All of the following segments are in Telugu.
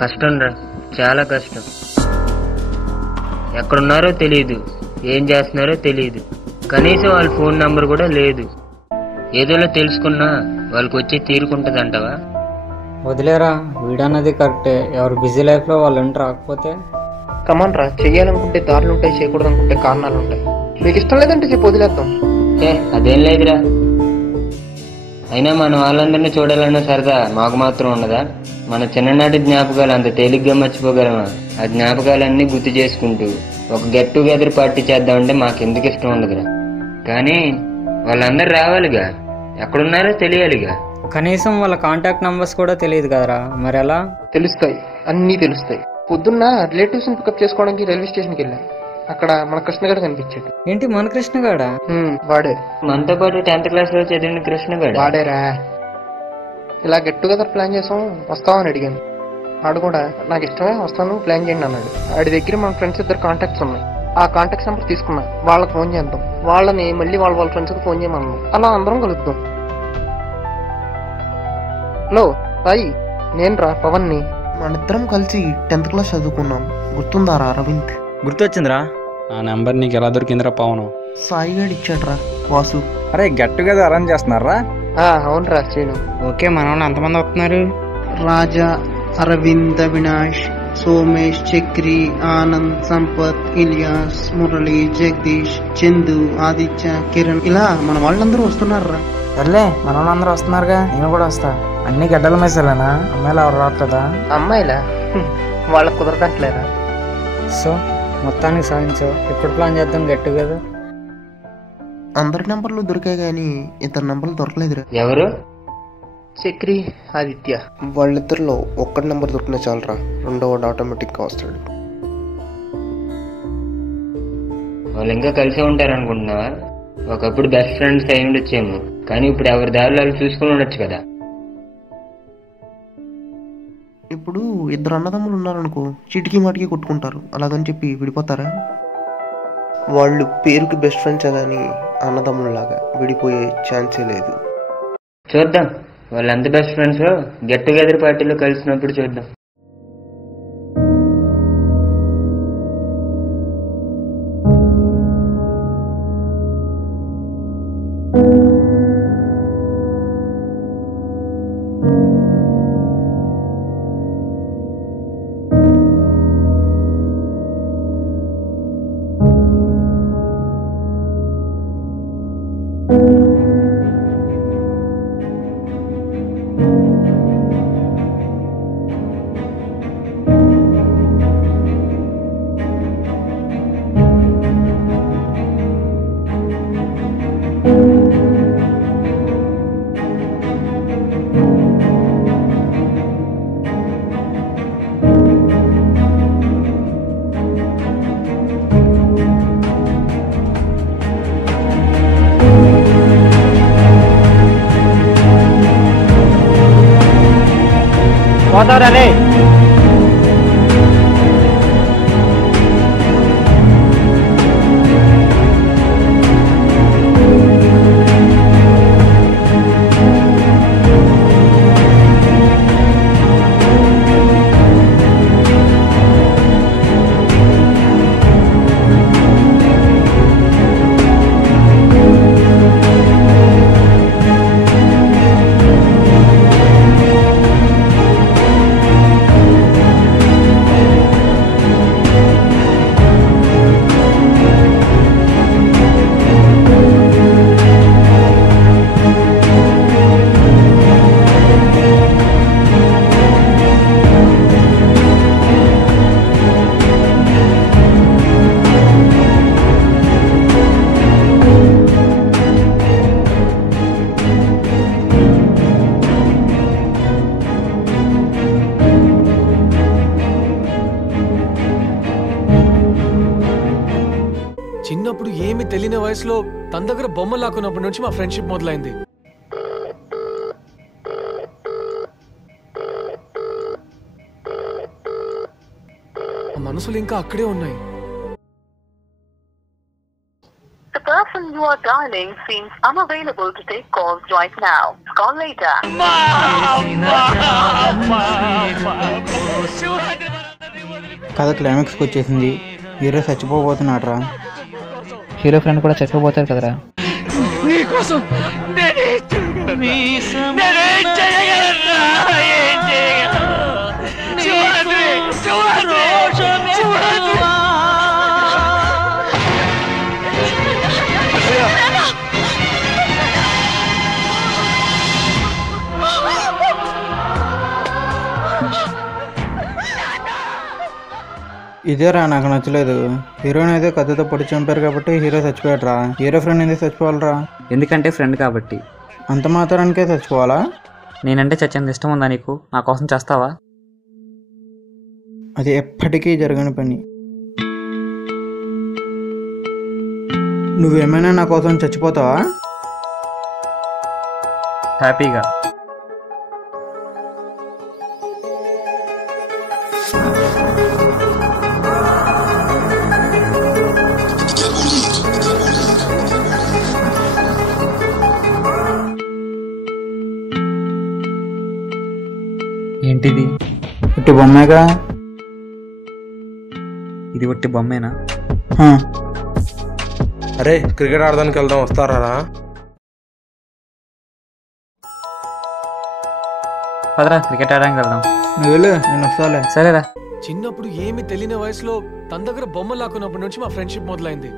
కష్టం రా, చాలా కష్టం. ఎక్కడున్నారో తెలియదు, ఏం చేస్తున్నారో తెలియదు, కనీసం వాళ్ళ ఫోన్ నంబర్ కూడా లేదు. ఏదోలా తెలుసుకున్నా వాళ్ళకి వచ్చి తీరుకుంటుంది అంటావా? వదిలేరా, వీడన్నది కరెక్టే. ఎవరు బిజీ లైఫ్లో వాళ్ళు రాకపోతే కమాన్ రా, చెయ్యాలనుకుంటే దారులు ఉంటాయి, చేయకూడదు అనుకుంటే కారణాలు ఉంటాయి. మీకు ఇష్టం లేదంటే చెప్పి వదిలేద్దాం. అదేం లేదురా. అయినా మన వాళ్ళందరినీ చూడాలన్న సరదా మాకు మాత్రం ఉండదా? మన చిన్ననాటి జ్ఞాపకాలు అంత తేలిగ్గా మర్చిపోగలమా? ఆ జ్ఞాపకాలన్నీ గుర్తు చేసుకుంటూ ఒక గెట్ టుగెదర్ పార్టీ చేద్దామంటే మాకెందుకు ఇష్టం ఉండదురా. కానీ వాళ్ళందరూ రావాలిగా, ఎక్కడున్నారో తెలియాలిగా. కనీసం వాళ్ళ కాంటాక్ట్ నంబర్స్ కూడా తెలియదు కదరా, మరి ఎలా? తెలుస్తాయి, అన్నీ తెలుస్తాయి. పొద్దున్న రిలేటివ్స్ ని పికప్ చేసుకోవడానికి రైల్వే స్టేషన్కి వెళ్ళా. అక్కడ మన కృష్ణగాడు కనిపించాడు. ఏంటి, మన కృష్ణగాడా? వాడే, మనతో పాటు 10th క్లాస్ లో చదివిన కృష్ణగాడు. వాడేరా. ఇలా గెట్ టుగెదర్ ప్లాన్ చేసాం, వస్తావని అడిగాను. ఆడు కూడా నాకు ఇష్టమే, వస్తాను, ప్లాన్ చేయండి అన్నాడు. ఆడి దగ్గర మన ఫ్రెండ్స్ ఇద్దరు కాంటాక్ట్స్ ఉన్నాయి. ఆ కాంటాక్ట్స్ నెంబర్ తీసుకున్నా, వాళ్ళకి ఫోన్ చేద్దాం. వాళ్ళని మళ్ళీ వాళ్ళ ఫ్రెండ్స్కి ఫోన్ చేయమన్నాం. అలా అందరం కలుద్దాం. హలో సాయి, నేను రా పవన్ని. మనిద్దరం కలిసి 10th క్లాస్ చదువుకున్నాం, గుర్తుందారా అరవింద్? గుర్తొచ్చిందిరా. ఆ నెంబర్ నీకు ఎలా దొరికిందిరా పవను? సాయి గారు ఇచ్చాడ్రా, వాసు. అరే గెట్ టుగెదర్ అరేంజ్ చేస్తున్నారా? అవునరా శ్రీను. ఓకే, మన వాళ్ళు ఎంతమంది వస్తున్నారు? రాజా, అరవింద్, అవినాష్, సోమేష్, చక్రి, ఆనంద్, సంపత్, ఇలియాస్, మురళి, జగదీష్, చందు, ఆదిత్య, కిరణ్, ఇలా మన వాళ్ళందరూ వస్తున్నారా. సర్లే, మన వాళ్ళందరూ వస్తున్నారుగా, నేను కూడా వస్తా. అన్ని గడ్డల మేసాలేనా? అమ్మాయిలు ఎవరు రావట్లేదా? అమ్మాయిలా? వాళ్ళకు కుదరట్లేరా. సో మొత్తానికి సాధించావు. ఎప్పుడు ప్లాన్ చేద్దాం గెట్ టుగెదర్? అందరి నెంబర్లు దొరికాయి గానీ ఇద్దరు నెంబర్లు దొరకలేదురా. ఎవరు? చక్రి, ఆదిత్య. వాళ్ళిద్దరిలో ఒక్కటి నెంబర్ దొరికినా చాలరా, రెండోవాడు ఆటోమేటిక్ గా వస్తాడు. వాళ్ళు ఇంకా కలిసే ఉంటారనుకుంటున్నావా? ఒకప్పుడు బెస్ట్ ఫ్రెండ్స్ అయి ఉండొచ్చేమో, కానీ ఇప్పుడు ఎవరి దారిలో వాళ్ళు చూసుకుని ఉండొచ్చు కదా. ఇప్పుడు ఇద్దరు అన్నదమ్ములు ఉన్నారనుకో, చీటికి మాటికి కొట్టుకుంటారు. అలాగని చెప్పి విడిపోతారా? వాళ్ళు పేరుకి బెస్ట్ ఫ్రెండ్స్ కానీ అన్నదమ్ముల్లాగా విడిపోయే ఛాన్సే లేదు. చూద్దాం, వాళ్ళు ఎంత బెస్ట్ ఫ్రెండ్స్ గెట్ టుగెదర్ పార్టీలో కలిసినప్పుడు చూద్దాం. పోతారే. చిన్నప్పుడు ఏమి తెలియని వయసులో తన దగ్గర బొమ్మ లాక్కున్నప్పటి నుంచి మా ఫ్రెండ్షిప్ మొదలైంది. మనసులు ఇంకా అక్కడే ఉన్నాయి. The person you are dialing seems unavailable to take calls right now. Call later. కథ క్లైమాక్స్కి వచ్చేసింది. హీరో చచ్చిపోబోతున్నాడు రా. హీరో ఫ్రెండ్ కూడా చచ్చిపోతారు కదరా. ఇదేరా నాకు నచ్చలేదు. హీరోని అయితే కథతో పొడి చంపారు కాబట్టి హీరో చచ్చిపోయాడు రా. హీరో ఫ్రెండ్ ఎందుకు చచ్చిపోవాలరా? ఎందుకంటే ఫ్రెండ్ కాబట్టి. అంత మాత్రానికే చచ్చిపోవాలా? నేనంటే చచ్చేంత ఇష్టం ఉందా నీకు? నా కోసం చేస్తావా? అది ఎప్పటికీ జరగని పని. నువ్వేమైనా నా కోసం చచ్చిపోతావా? హ్యాపీగా. ఏంటిది? ఇటు బొమ్మేగా. ఇది ఒట్టి బొమ్మేనా? అరే క్రికెట్ ఆడడానికి వెళ్దాం, వస్తారా? పదరా క్రికెట్ ఆడడానికి వెళ్దాం. నువ్వు వెళ్ళు, నేను వస్తాలే. సరేరా. చిన్నప్పుడు ఏమి తెలియని వయసులో తన దగ్గర బొమ్మలు లాక్కున్నప్పటి నుంచి మా ఫ్రెండ్షిప్ మొదలైంది.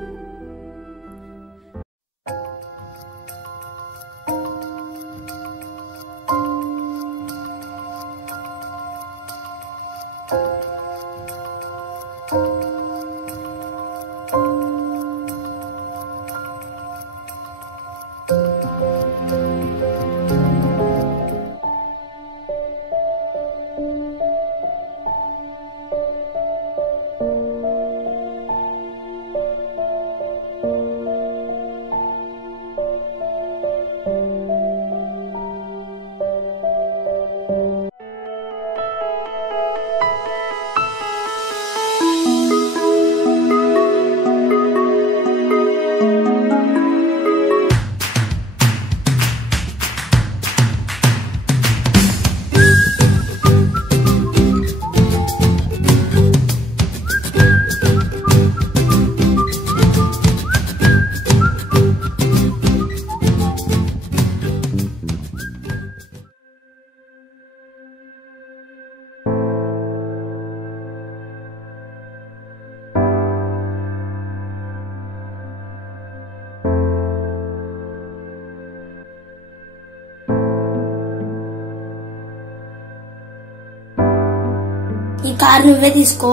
ఈ కారు నువ్వే తీసుకో.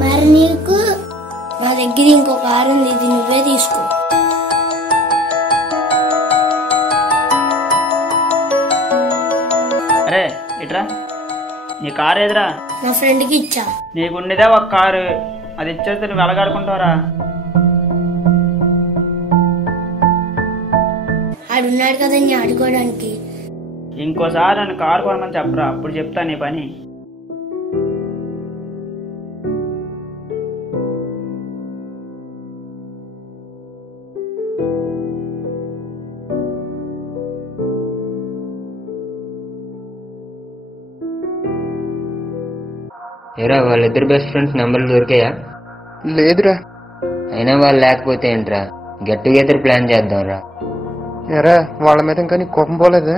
మరి నీకు? నా దగ్గర ఇంకో కారు ఉంది, ఇది నువ్వే తీసుకో. అరే ఇట్రా, నీ కారు ఎదురా? నా ఫ్రెండ్కి ఇచ్చా. నీకుండేదే ఒక కారు, అది ఇచ్చేస్తే నువ్వు వెలగాడుకుంటావరా? ఆడున్నాడు కదా నీ ఆడుకోవడానికి. ఇంకోసారి నన్ను కారు కొనమని చెప్పరా, అప్పుడు చెప్తా నీ పని. ఏరా వాళ్ళిద్దరు బెస్ట్ ఫ్రెండ్స్ నెంబర్లు దొరికాయా? లేదురా. అయినా వాళ్ళు లేకపోతే ఏంట్రా, గెట్ టుగెదర్ ప్లాన్ చేద్దాం రా. ఎరా వాళ్ళ మీద ఇంకా నీకు కోపం పోలేదా?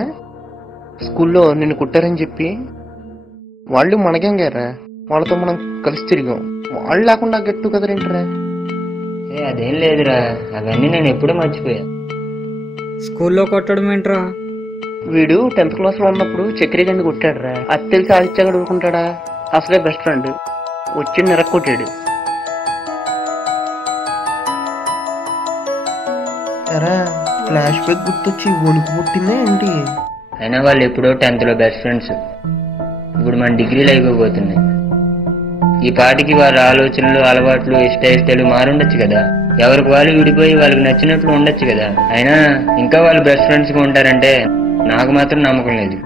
స్కూల్లో నిన్ను కుట్టారని చెప్పి వాళ్ళు మనకేంగారా, వాళ్ళతో మనం కలిసి తిరిగాం. వాళ్ళు లేకుండా గెట్ టుగెదర్ ఏంటరా? అదేం లేదురా, అవన్నీ నేను ఎప్పుడూ మర్చిపోయా. స్కూల్లో కొట్టడం ఏంట్రా? వీడు 10th క్లాస్ లో ఉన్నప్పుడు చక్రీ గండి కొట్టాడురా. అది తెలిసి ఆదిత్యగాడు ఊరుకుంటాడా? అసలే బెస్ట్ ఫ్రెండ్ వచ్చి నిరక్కొట్టాడు. ఫ్లాష్ బ్యాక్ గుర్తొచ్చి వణుకు పుట్టిందే ఏంటి? అయినా వాళ్ళు ఎప్పుడో 10th లో బెస్ట్ ఫ్రెండ్స్, ఇప్పుడు మన డిగ్రీలు అయిపోతున్నాయి. ఈ పాటికి వాళ్ళ ఆలోచనలు, అలవాట్లు, ఇష్టాయిష్టాలు మారుండొచ్చు కదా. ఎవరికి వాళ్ళు విడిపోయి వాళ్ళకి నచ్చినట్లు ఉండొచ్చు కదా. అయినా ఇంకా వాళ్ళు బెస్ట్ ఫ్రెండ్స్ గా ఉంటారంటే నాకు మాత్రం నమ్మకం లేదు.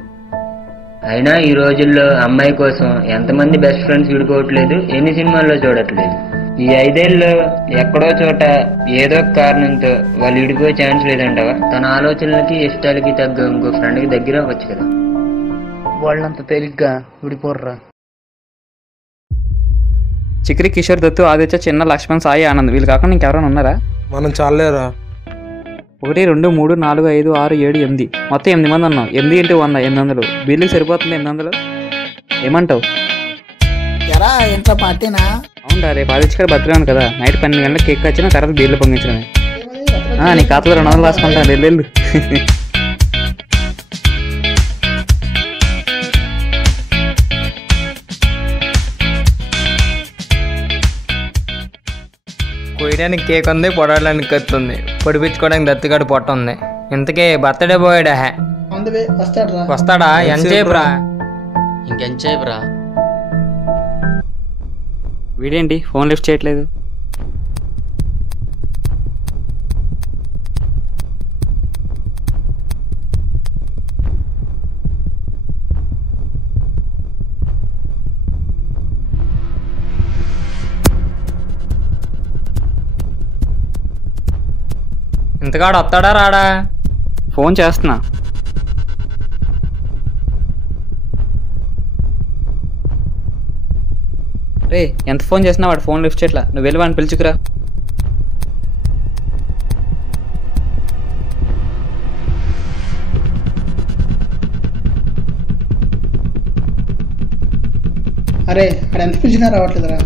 అయినా ఈ రోజుల్లో అమ్మాయి కోసం ఎంతమంది బెస్ట్ ఫ్రెండ్స్ విడిపోవట్లేదు, ఎన్ని సినిమాల్లో చూడట్లేదు. ఈ 5 ఏళ్ళు ఎక్కడో చోట ఏదో ఒక కారణంతో వాళ్ళు విడిపోయే ఛాన్స్ లేదంటావా? తన ఆలోచనలకి ఇష్టాలకి తగ్గ ఇంకో ఫ్రెండ్కి దగ్గర అవ్వచ్చు కదా. వాళ్ళంత తేలిగ్గా విడిపోర్రా. చిక్రి, కిషోర్, దత్తు, ఆదిత్య, చిన్న, లక్ష్మణ్, సాయి, ఆనంద్ వీళ్ళు కాకుండా ఇంకెవరైనా ఉన్నారా? మనం చాలేరా. 1 2 3 4 5 6 7 8 మొత్తం 8 మంది ఉన్నాం. 8 × 100 800. బిల్లుకి సరిపోతుంది 800. ఏమంటావు? ఎరా ఇంట్లో పార్టీనా? అవునరా, రేపు ఆదిత్య గారు బర్త్డే ఉంది కదా, నైట్ 12 గంటలకు కేక్ వచ్చిన తర్వాత బిల్లు పొంగించడమే. నీ ఖాతాలో 200 రాసుకుంటాను. వెళ్ళు. కొయ్యడానికి కేక్ ఉంది, పొడవడానికి కత్తి ఉంది, పొడిపించుకోవడానికి దత్తుగాడు పొట్ట ఉంది. ఇంతకీ బర్త్డే పోయాడా? వస్తాడా? ఎంతసేపు రా? ఇంకెంతసేపు రా? వీడేంటి ఫోన్ లిఫ్ట్ చేయట్లేదు? ఇంతకాడు వస్తాడా రాడా? ఫోన్ చేస్తున్నా. రే, ఎంత ఫోన్ చేసినా వాడు ఫోన్ లిఫ్ట్ చేయట్లా. నువ్వు వెళ్ళి వాడిని పిలుచుకురా. అరే అక్కడ ఎంత పిలిచినా రావట్లేదురా.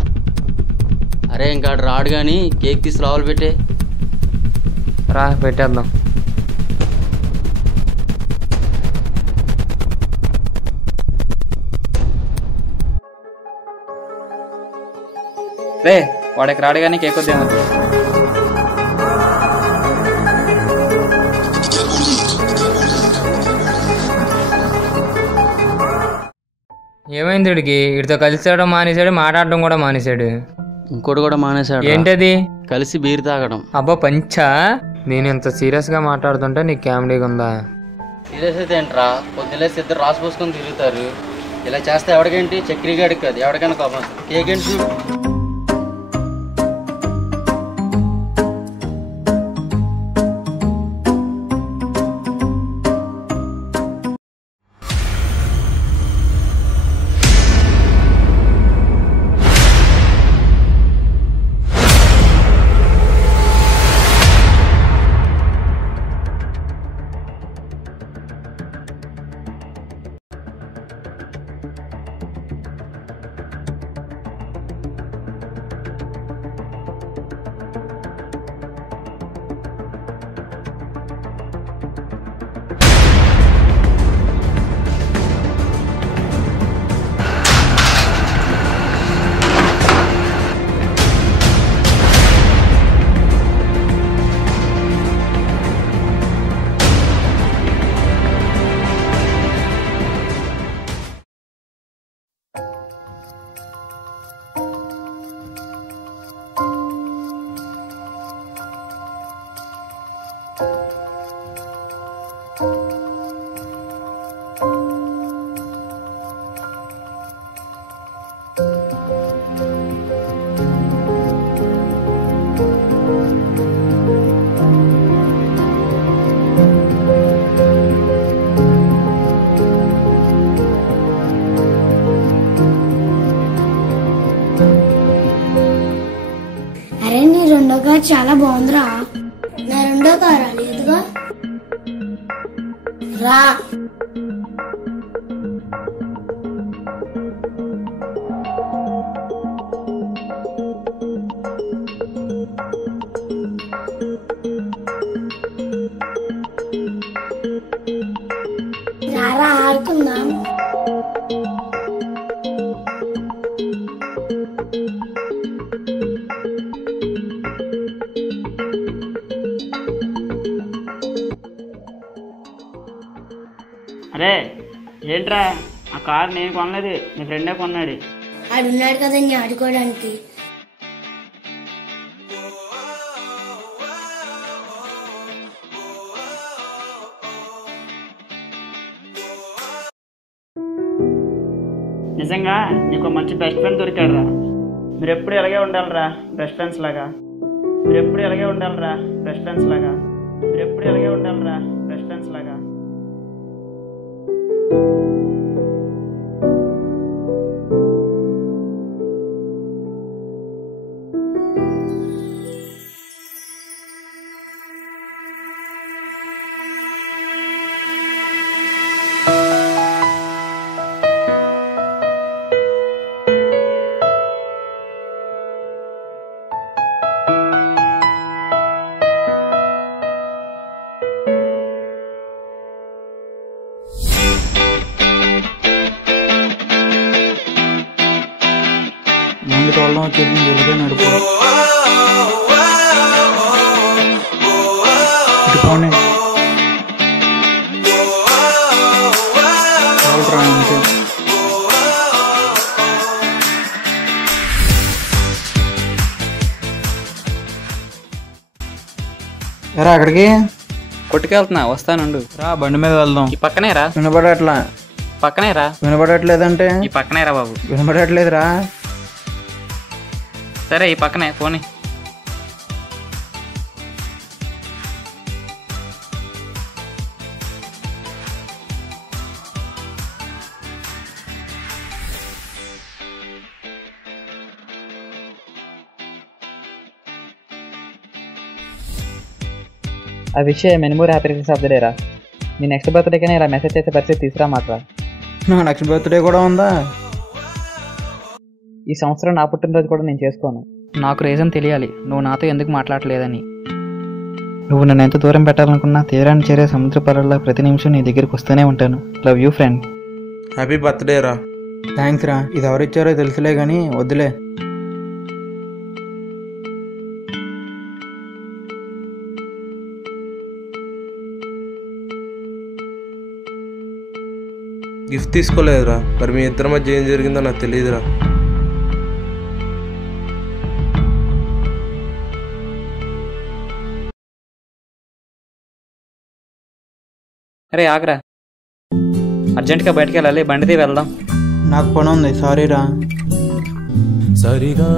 అరే ఇంకా రాడు కానీ కేక్ తీసి రావాలి. పెట్టే రా, పెట్టేద్దాం. రే, వాడికి రాడు కానీ కేక్ వద్దేమో. ఏమైంది వీడికి? వీడితో కలిసాడు మానేశాడు, మాట్లాడడం కూడా మానేశాడు. ఇంకోటి కూడా మానేశాడు. ఏంటది? కలిసి బీర్ తాగడం. అబ్బా పంచా, నేను ఇంత సీరియస్గా మాట్లాడుతుంటే నీకు కామెడీగా ఉందా? సీరియస్ అయితే ఏంట్రా? పొద్దులేసి ఇద్దరు రాసిపోసుకొని తిరుగుతారు. ఇలా చేస్తే ఎవరికేంటి? చక్రిగాడికి కాదు, ఎవరికైనా కోపం. కేక్ ఏంటి చూడు. అరే నీ రెండో కారు చాలా బాగుందిరా. నా రెండో కారా లేదుగా. రా. రారా ఆడుకుందాం. అరే ఏంట్రా, ఆ కార్ నేను కొనలేదు, నీ ఫ్రెండే కొన్నాడు. ఆడున్నాడు కదా నీ ఆడుకోవడానికి. నిజంగా నీకు మంచి బెస్ట్ ఫ్రెండ్ దొరికాడు రా. మీరు ఎప్పుడు ఇలాగే ఉండాలిరా బెస్ట్ ఫ్రెండ్స్ లాగా. మీరు ఎప్పుడు ఇలాగే ఉండాలిరా బెస్ట్ ఫ్రెండ్స్ లాగా. మీరు ఎప్పుడు ఇలాగే ఉండాలిరా బెస్ట్ ఫ్రెండ్స్ లాగా. ముందు తోడడం వచ్చేసి దొరికితే నడుపు ఇటుపోండి అంతే. ఎరా అక్కడికి కొట్టుకెళ్తున్నా, వస్తానుండు. రా బండి మీద వెళ్దాం. ఈ పక్కనే రా. వినపడట్లా. పక్కనే రా. వినపడట్లేదంటే ఈ పక్కనే రా బాబు. వినపడట్లేదురా. సరే ఈ పక్కనే పోనీ. ఆ విషయం మెనుమూరి happy returns of the day రా. నీ నెక్స్ట్ బర్త్డేకనే ఇలా మెసేజ్ చేసే పరిస్థితి తీసురా మాట్రా. నా నెక్స్ట్ బర్త్డే కూడా ఉందా? ఈ సంవత్సరం నా పుట్టినరోజు కూడా నేను చేసుకోను. నాకు రీజన్ తెలియాలి నువ్వు నాతో ఎందుకు మాట్లాడలేదని. నువ్వు నన్ను ఎంత దూరం పెట్టాలనుకున్నా తీరాన్ని చేరే సముద్ర పరల్లా ప్రతి నిమిషం నీ దగ్గరికి వస్తూనే ఉంటాను. Love you friend. Happy birthday రా. థ్యాంక్స్ రా. ఇది ఎవరిచ్చారో తెలుసులే కానీ వద్దులే. గిఫ్ట్ తీసుకోలేదురా. మరి మీ ఇద్దరి మధ్య ఏం జరిగిందో నాకు తెలియదురా. అరే ఆగరా, అర్జెంటుగా బయటకు వెళ్ళాలి, బండిది వెళ్దాం. నాకు పని ఉంది, సారీ రా. సరిగా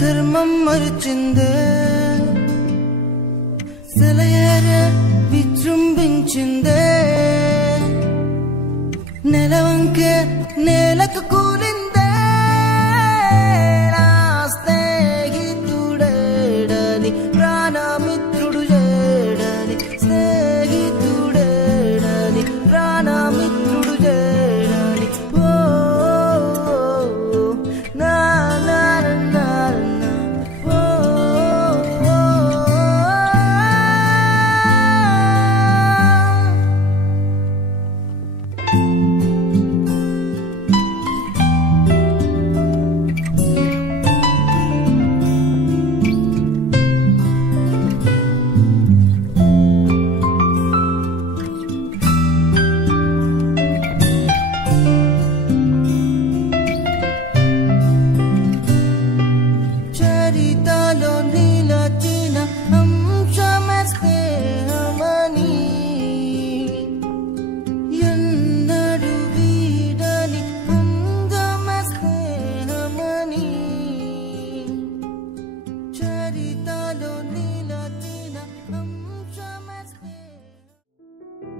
ధర్మం మరిచిందే సెలయేరే విజృంభించిందే నెలవంకే నేలకు కూలిందే నా స్నేహితుడేడని ప్రాణమిత్రుడు చేడని స్నేహితుడేడని ప్రాణమిత్రుడు చేడని ఓ నా నా నా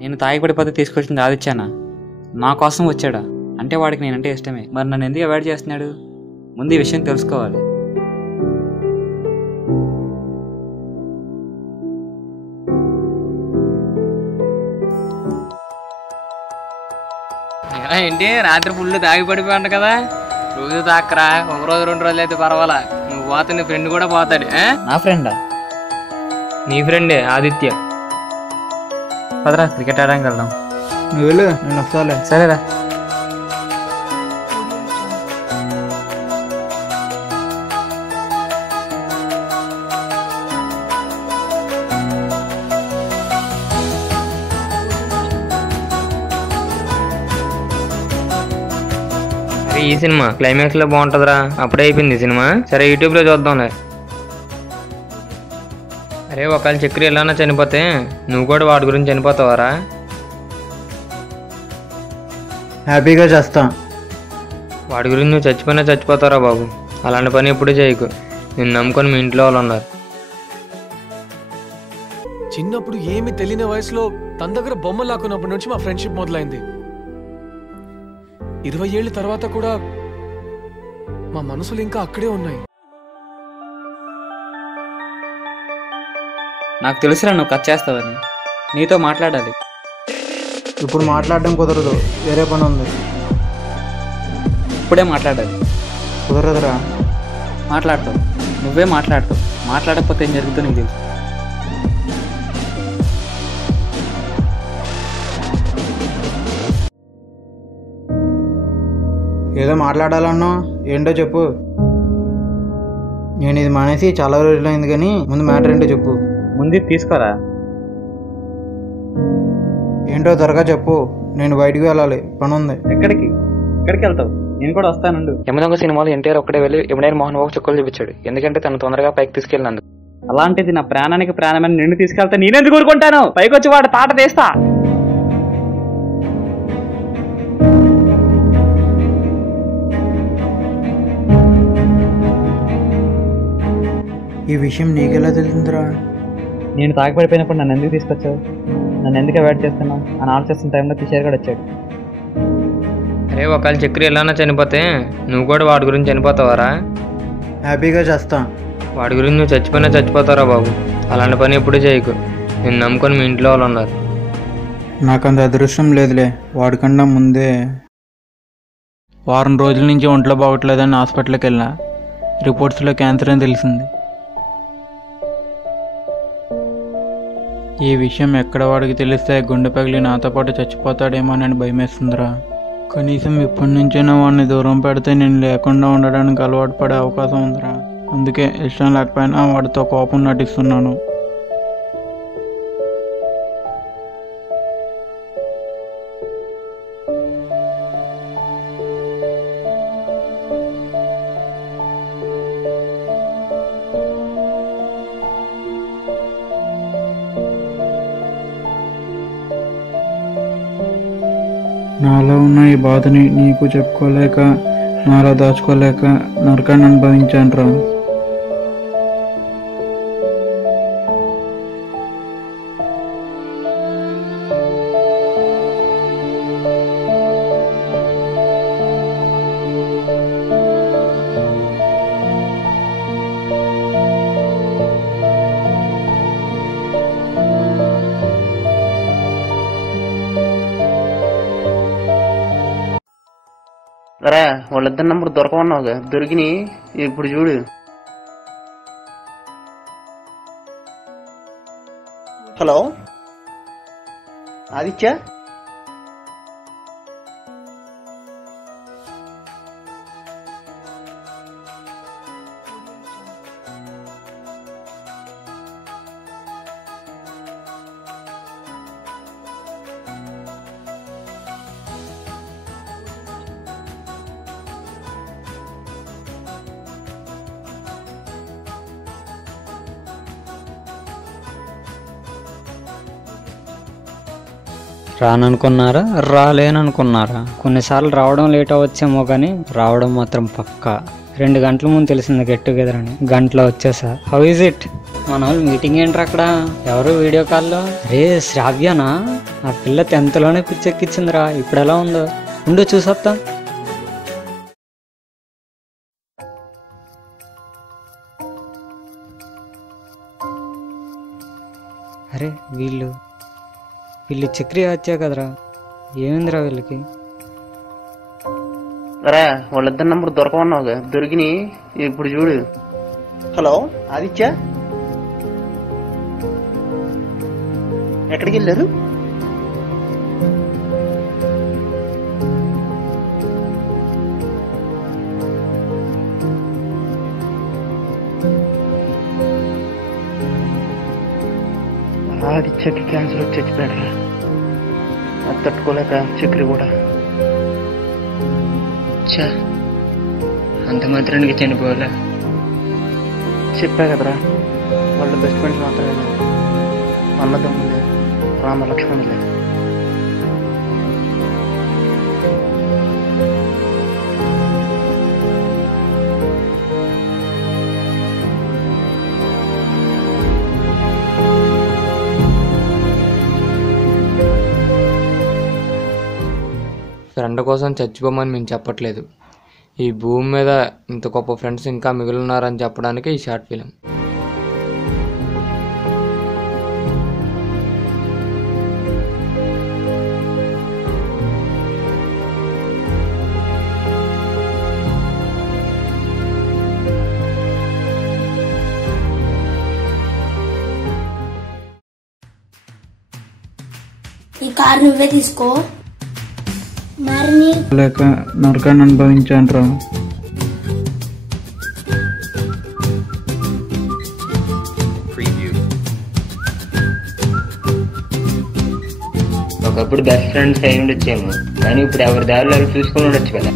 నేను తాగిపడిపోతే తీసుకొచ్చింది ఆదిత్యానా? నా కోసం వచ్చాడా? అంటే వాడికి నేనంటే ఇష్టమే. మరి నన్ను ఎందుకు అవాయిడ్ చేస్తున్నాడు? ముందు ఈ విషయం తెలుసుకోవాలి. ఏంటి రాత్రి ఫుల్ తాగి పడిపోయాడు కదా? రోజు తాకరా, ఒక రోజు 2 రోజులు అయితే పర్వాలా. నువ్వు నువ్వు పోతే నీ ఫ్రెండ్ కూడా పోతాడు. నా ఫ్రెండా? నీ ఫ్రెండే ఆదిత్య. పదరా క్రికెట్ ఆడడానికి వెళ్దాం. నువ్వు వెళ్ళు, నేను వస్తాలే. సరేరా. అరే ఈ సినిమా క్లైమాక్స్ లో బాగుంటుందిరా. అప్పుడే అయిపోయింది సినిమా. సరే యూట్యూబ్ లో చూద్దాంలే. అరే ఒకవేళ చక్రి ఎలానా చనిపోతే నువ్వు కూడా వాడి గురించి చనిపోతావారా? హ్యాపీగా చేస్తా. వాడి గురించి నువ్వు చచ్చిపోయినా చచ్చిపోతారా బాబు? అలాంటి పని ఎప్పుడూ చేయకు. నేను నమ్ముకొని మీ ఇంట్లో వాళ్ళు ఉన్నారు. చిన్నప్పుడు ఏమి తెలియని వయసులో తన దగ్గర బొమ్మ లాక్కున్నప్పటి నుంచి మా ఫ్రెండ్షిప్ మొదలైంది. 20 ఏళ్ళ తర్వాత కూడా మా మనసులు ఇంకా అక్కడే ఉన్నాయి. నాకు తెలుసురా నువ్వు కట్ చేస్తావని. నీతో మాట్లాడాలి. ఇప్పుడు మాట్లాడడం కుదరదు, వేరే పని ఉంది. ఇప్పుడే మాట్లాడాలి. కుదరదురా. మాట్లాడతావు, నువ్వే మాట్లాడతావు. మాట్లాడకపోతే ఏం జరుగుతుందో నీకు తెలుసు. ఏదో మాట్లాడాలన్నా ఏంటో చెప్పు. నేను ఇది మానేసి చాలా రోజులైంది, కానీ ముందు మ్యాటర్ ఏంటో చెప్పు. ముందు తీసుకోరా. ఏంటో త్వరగా చెప్పు, నేను బయటికి వెళ్ళాలి, పని ఉంది. ఎక్కడికి వెళ్తావు? నేను కూడా వస్తానండు. యమదొంగ సినిమాలో ఎన్టీఆర్ ఒక్కడే వెళ్ళి ఎప్పుడైనా మోహన్ బాబు చుక్కలు చూపించాడు, ఎందుకంటే తను తొందరగా పైకి తీసుకెళ్ళినందుకు. అలాంటిది నా ప్రాణానికి ప్రాణమని నిన్ను తీసుకెళ్తా నేనెందుకు ఊరుకుంటాను? పైకి వచ్చి వాడు తాట తీస్తా. ఈ విషయం నీకెలా తెలిసిందిరా? నేను తాగిపడిపోయినప్పుడు నన్ను ఎందుకు తీసుకొచ్చావు? నన్ను ఎందుకు అవాయిడ్ చేస్తున్నావు అని ఆలోచిస్తున్న టైంలో కిషోర్ కూడా వచ్చాడు. అరే ఒకవేళ చక్రి ఎలానా చనిపోతే నువ్వు కూడా వాడి గురించి చనిపోతావారా? హ్యాపీగా చేస్తా. వాడి గురించి నువ్వు చచ్చిపోయినా చచ్చిపోతారా బాబు? అలాంటి పని ఎప్పుడూ చేయకు. నేను నమ్ముకొని మీ ఇంట్లో వాళ్ళు ఉన్నారు. నాకంత అదృష్టం లేదులే. వాడికన్నా ముందే వారం రోజుల నుంచి ఒంట్లో బాగోట్లేదని హాస్పిటల్కి వెళ్ళా. రిపోర్ట్స్లో క్యాన్సర్ అని తెలిసింది. ఈ విషయం ఎక్కడ వాడికి తెలిస్తే గుండె పగిలి నాతో పాటు చచ్చిపోతాడేమో అని భయమేస్తుందిరా. కనీసం ఇప్పటి నుంచైనా వాడిని దూరం పెడితే నేను లేకుండా ఉండడానికి అలవాటు పడే అవకాశం ఉందిరా. అందుకే ఇష్టం లేకపోయినా వాడితో కోపం నటిస్తున్నాను. నాలో ఉన్న ఈ బాధని నీకు చెప్పుకోలేక, నాలో దాచుకోలేక నరకాన్ని అనుభవించాను రా. రా వాళ్ళిద్దరు నంబర్ దొరకమన్నావుగా, దొరికినాయి. ఇప్పుడు చూడు. హలో ఆదిత్య, రాననుకున్నారా? రాలేననుకున్నారా? కొన్నిసార్లు రావడం లేట్ అవ్వచ్చేమో, కానీ రావడం మాత్రం పక్కా. 2 గంటల ముందు తెలిసింది గెట్ టుగెదర్ అని, గంటలో వచ్చేసా. How is it? మన వాళ్ళు మీటింగ్ ఏంట్రా అక్కడ? ఎవరు వీడియో కాల్లో? రే శ్రావ్యనా? ఆ పిల్ల 10th లోనే పిచ్చెక్కిచ్చిందిరా. ఇప్పుడు ఎలా ఉందో ఉండు చూసొస్తా. అరే వీళ్ళు చక్రి హత్య కదరా? ఏమైందిరా వీళ్ళకి? రా వాళ్ళిద్దరు నంబర్ దొరకమన్నావుగా, దొరికినాయి. ఇప్పుడు చూడు. హలో ఆదిత్య, ఎక్కడికి వెళ్ళారు? ఆదిత్యకి క్యాన్సర్ వచ్చి చచ్చిపోయాడు. అది తట్టుకోలేక చక్రి కూడా. చా, అంత మాత్రానికి చనిపోవాలా? చెప్పా కదరా, వాళ్ళ బెస్ట్ ఫ్రెండ్స్ మాత్రమే. అన్నదమ్ములే, రామలక్ష్మణులే. ఫ్రెండ్ కోసం చచ్చిపోమని మేము చెప్పట్లేదు. ఈ భూమి మీద ఇంత గొప్ప ఫ్రెండ్స్ ఇంకా మిగిలినారని చెప్పడానికి ఈ షార్ట్ ఫిలిం. ఈ కారు నువ్వే తీసుకో. మరి లేక నరకాన్ని అనుభవించాను. ఒకప్పుడు బెస్ట్ ఫ్రెండ్స్ అయి ఉండొచ్చేమో, కానీ ఇప్పుడు ఎవరి దారిలో అవి చూసుకుని ఉండొచ్చు కదా.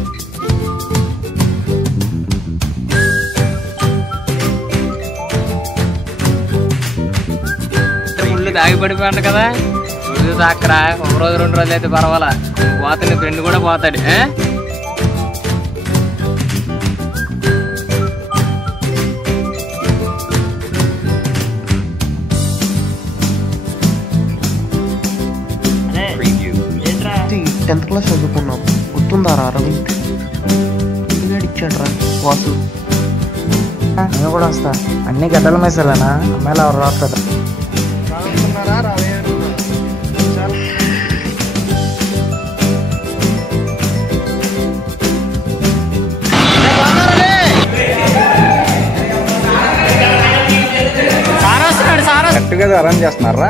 ముళ్ళు దాగి పడిపోయాడు కదా, రోజు తాకరా. ఒక రోజు 2 రోజులు అయితే పర్వాలా, పోతే ఫ్రెండ్ కూడా పోతాడు. టెన్త్ క్లాస్ చదువుకున్నాం, గుర్తుందారా రవీంద్ర? ఇచ్చాడు రా వాసు. నేను కూడా వస్తా. అన్ని గడ్డల మేసాలేనా? అమ్మాయిలు ఎవరు రావట్లేదు. గట్టిగా అరేంజ్ చేస్తున్నారా?